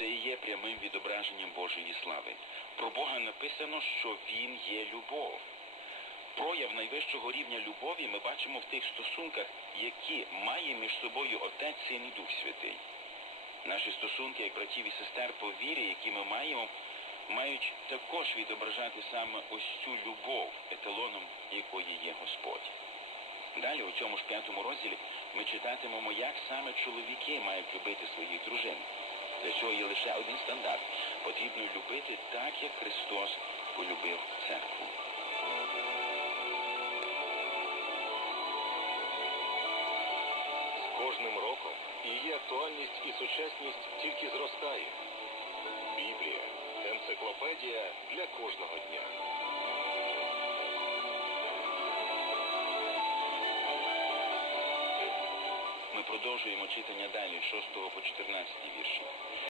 це і є прямим відображенням Божої слави. Про Бога написано, що Він є любов. Прояв найвищого рівня любові ми бачимо в тих стосунках, які має між собою Отець, Син і Дух Святий. Наші стосунки, як братів і сестер по вірі, які ми маємо, мають також відображати саме ось цю любов, еталоном якої є Господь. Далі, у цьому ж п'ятому розділі, ми читатимемо, як саме чоловіки мають любити своїх дружин. Для цього є лише один стандарт. Потрібно любити так, як Христос полюбив церкву. З кожним роком її актуальність і сучасність тільки зростає. Біблія енциклопедія для кожного дня. Продовжуємо читання далі, 6 по 14 вірші.